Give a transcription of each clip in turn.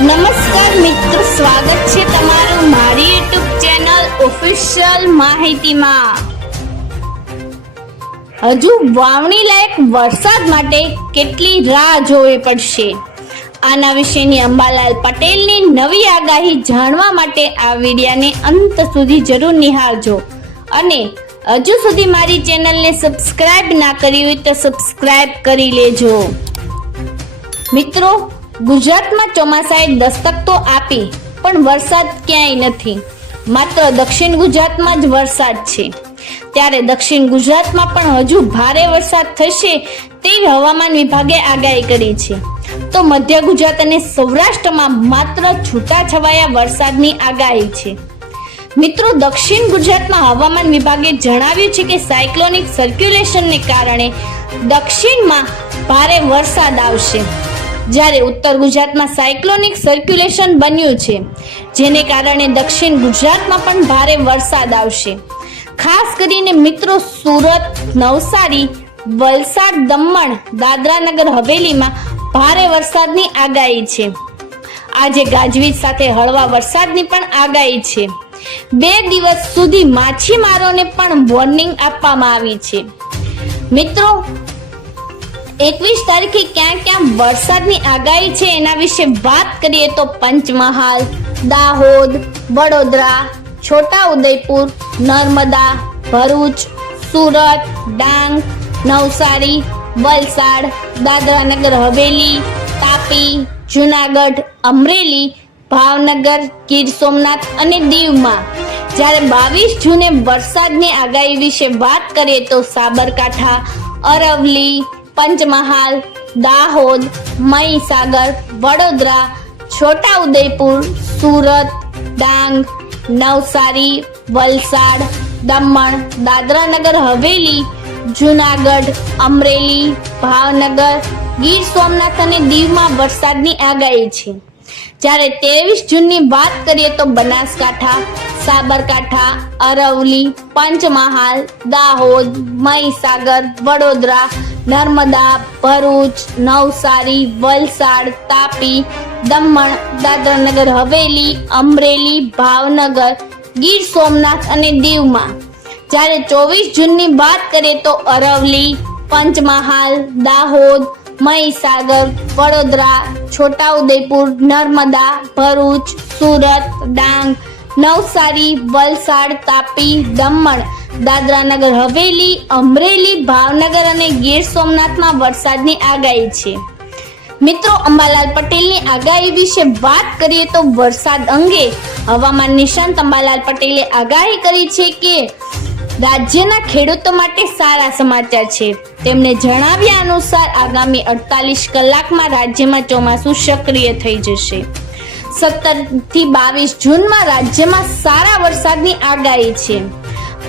નમસ્કાર મિત્રો, સ્વાગત છે તમારું મારી યુટ્યુબ ચેનલ ઓફિશિયલ માહિતીમાં. હજુ વાવણી લાયક વરસાદ માટે કેટલી રાહ જોવી પડશે? આના વિશેની અંબાલાલ પટેલની નવી આગાહી જાણવા માટે આ વિડિયાને અંત સુધી જરૂર નિહાળજો. અને હજુ સુધી મારી ચેનલને સબસ્ક્રાઇબ ના કરી હોય તો સબસ્ક્રાઇબ કરી લેજો. મિત્રો ગુજરાતમાં ચોમાસાએ દસ્તક તો આપી, પણ વરસાદ ક્યાંય નથી. માત્ર દક્ષિણ ગુજરાતમાં જ વરસાદ છે. ત્યારે દક્ષિણ ગુજરાતમાં પણ હજુ ભારે વરસાદ થશે તેવી હવામાન વિભાગે આગાહી કરી છે. તો મધ્ય ગુજરાત અને સૌરાષ્ટ્રમાં માત્ર છૂટાછવાયા વરસાદની આગાહી છે. મિત્રો, દક્ષિણ ગુજરાતમાં હવામાન વિભાગે જણાવ્યું છે કે સાયક્લોનિક સર્ક્યુલેશનને કારણે દક્ષિણમાં ભારે વરસાદ આવશે. જ્યારે ઉત્તર ગુજરાતમાં સાયક્લોનિક સર્ક્યુલેશન બન્યું છે, જેને કારણે દક્ષિણ ગુજરાતમાં પણ ભારે વરસાદ આવશે. ખાસ કરીને મિત્રો સુરત, નવસારી, વલસાડ, દમણ, દાદરાનગર, હવેલીમાં ભારે વરસાદની આગાહી છે. આજે ગાજવીજ સાથે હળવા વરસાદની પણ આગાહી છે. બે દિવસ સુધી માછીમારોને પણ વોર્નિંગ આપવામાં આવી છે. મિત્રો એકવીસ તારીખે ક્યાં ક્યાં વરસાદની આગાહી છે એના વિશે વાત કરીએ તો પંચમહાલ, દાહોદ, વડોદરા છોટા ઉદયપુર નર્મદા, ભરૂચ, સુરત, ડાંગ, નવસારી, વલસાડ, દાદરાનગર, હવેલી, તાપી, જુનાગઢ, અમરેલી, ભાવનગર, ગીર સોમનાથ અને દીવમાં. જ્યારે બાવીસ જૂને વરસાદની આગાહી વિશે વાત કરીએ તો સાબરકાંઠા અરવલી પંચમહાલ, દાહોદ, મહીસાગર, વડોદરા છોટા ઉદયપુર સુરત, ડાંગ, નવસારી, વલસાડ, દમણ, દાદરાનગર, હવેલી, જુનાગઢ, અમરેલી, ભાવનગર, ગીર સોમનાથ અને દીવમાં વરસાદની આગાહી છે. જ્યારે ત્રેવીસ જૂનની વાત કરીએ તો બનાસકાંઠા, સાબરકાંઠા અરવલી પંચમહાલ, દાહોદ, મહીસાગર, વડોદરા નર્મદા, ભરૂચ, નવસારી, વલસાડ, તાપી, દમણ, દાદરાનગર, હવેલી, અમરેલી, ભાવનગર, ગીર સોમનાથ અને દીવમાં. જ્યારે ચોવીસ જૂનની વાત કરીએ તો અરવલી પંચમહાલ, દાહોદ, મહીસાગર, વડોદરા, છોટાઉદેપુર, નર્મદા, ભરૂચ, સુરત, ડાંગ નવસારી, વલસાડ, તાપી, દમણ, દાદરાનગર, હવેલી, અમરેલી, ભાવનગર અને ગીર સોમનાથમાં વરસાદની આગાહી છે. મિત્રો, અંબાલાલ પટેલની આગાહી વિશે વાત કરીએ તો વરસાદ અંગે હવામાન નિષ્ણાંત અંબાલાલ પટેલે આગાહી કરી છે કે રાજ્યના ખેડૂતો માટે સારા સમાચાર છે. તેમણે જણાવ્યા અનુસાર આગામી અડતાલીસ કલાકમાં રાજ્યમાં ચોમાસું સક્રિય થઈ જશે. સત્તરથી બાવીસ જૂનમાં રાજ્યમાં સારા વરસાદની આગાહી છે.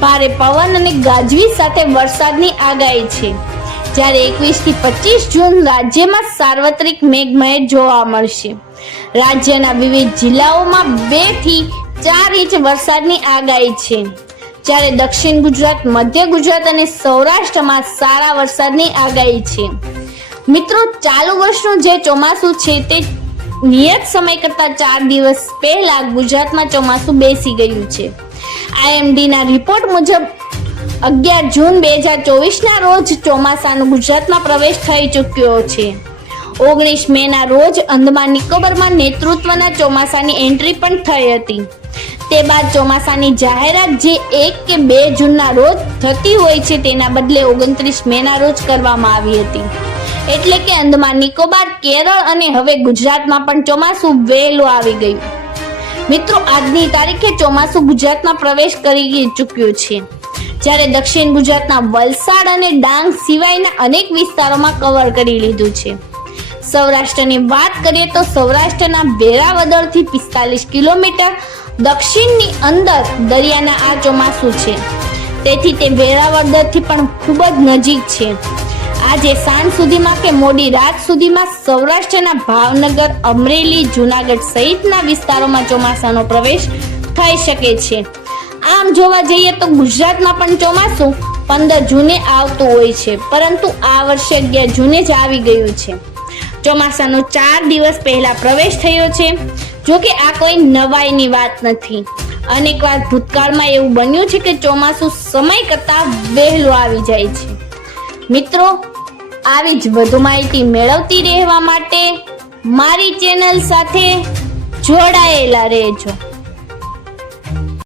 ભારે પવન અને ગાજવી સાથે વરસાદની આગાહી છે. જ્યારે એકવીસથી પચીસ જૂન રાજ્યમાં સાર્વત્રિક મેઘમહેર જોવા મળશે. રાજ્યના વિવિધ જિલ્લાઓમાં બેથી ચાર ઇંચ વરસાદની આગાહી છે. જ્યારે દક્ષિણ ગુજરાત, મધ્ય ગુજરાત અને સૌરાષ્ટ્રમાં સારા વરસાદની આગાહી છે. મિત્રો, ચાલુ વર્ષનું જે ચોમાસું છે તે નિયત સમય કરતા ચાર દિવસ પહેલા ગુજરાતમાં ચોમાસું બેસી ગયું છે. આઈએમડીના રિપોર્ટ મુજબ અગિયાર જૂન બે હજાર ચોવીસના રોજ ચોમાસાનો ગુજરાતમાં પ્રવેશ થઈ ચૂક્યો છે. ઓગણીસ મેના રોજ અંદમાન નિકોબરમાં નેતૃત્વના ચોમાસાની એન્ટ્રી પણ થઈ હતી. તે બાદ ચોમાસાની જાહેરાત જે એક કે બે જૂનના રોજ થતી હોય છે, તેના બદલે ઓગણત્રીસ મેના રોજ કરવામાં આવી હતી. એટલે કે અંદમાન નિકોબાર, કેરળ અને હવે ગુજરાતમાં પણ ચોમાસું વહેલું આવી ગયું. મિત્રો, આજની તારીખે ચોમાસું ગુજરાતમાં પ્રવેશ કરી ચૂક્યું છે. જ્યારે દક્ષિણ ગુજરાતના વલસાડ અને ડાંગ સિવાયના અનેક વિસ્તારોમાં કવર કરી લીધું છે. સૌરાષ્ટ્રની વાત કરીએ તો સૌરાષ્ટ્રના વેરાવદરથી પિસ્તાલીસ કિલોમીટર દક્ષિણની અંદર દરિયાના આ ચોમાસું છે. તેથી તે વેરાવદરથી પણ ખૂબ જ નજીક છે. આજે સાંજ સુધીમાં કે મોડી રાત સુધીમાં સૌરાષ્ટ્રના ભાવનગર, અમરેલી, જુનાગઢ સહિતના વિસ્તારોમાં ચોમાસાનો પ્રવેશ થઈ શકે છે. આમ જોવા જઈએ તો ગુજરાતમાં પણ ચોમાસું પંદર જૂને આવતું હોય છે, પરંતુ આ વર્ષે અગિયાર જૂને જ આવી ગયું છે. ચોમાસાનો ચાર દિવસ પહેલા પ્રવેશ થયો છે. જો કે આ કોઈ નવાઈની વાત નથી. અનેકવાર ભૂતકાળમાં એવું બન્યું છે કે ચોમાસું સમય કરતાં વહેલું આવી જાય છે. મિત્રો, આવી જ વધુ માહિતી મેળવતી રહેવા માટે મારી ચેનલ સાથે જોડાયેલા રહેજો.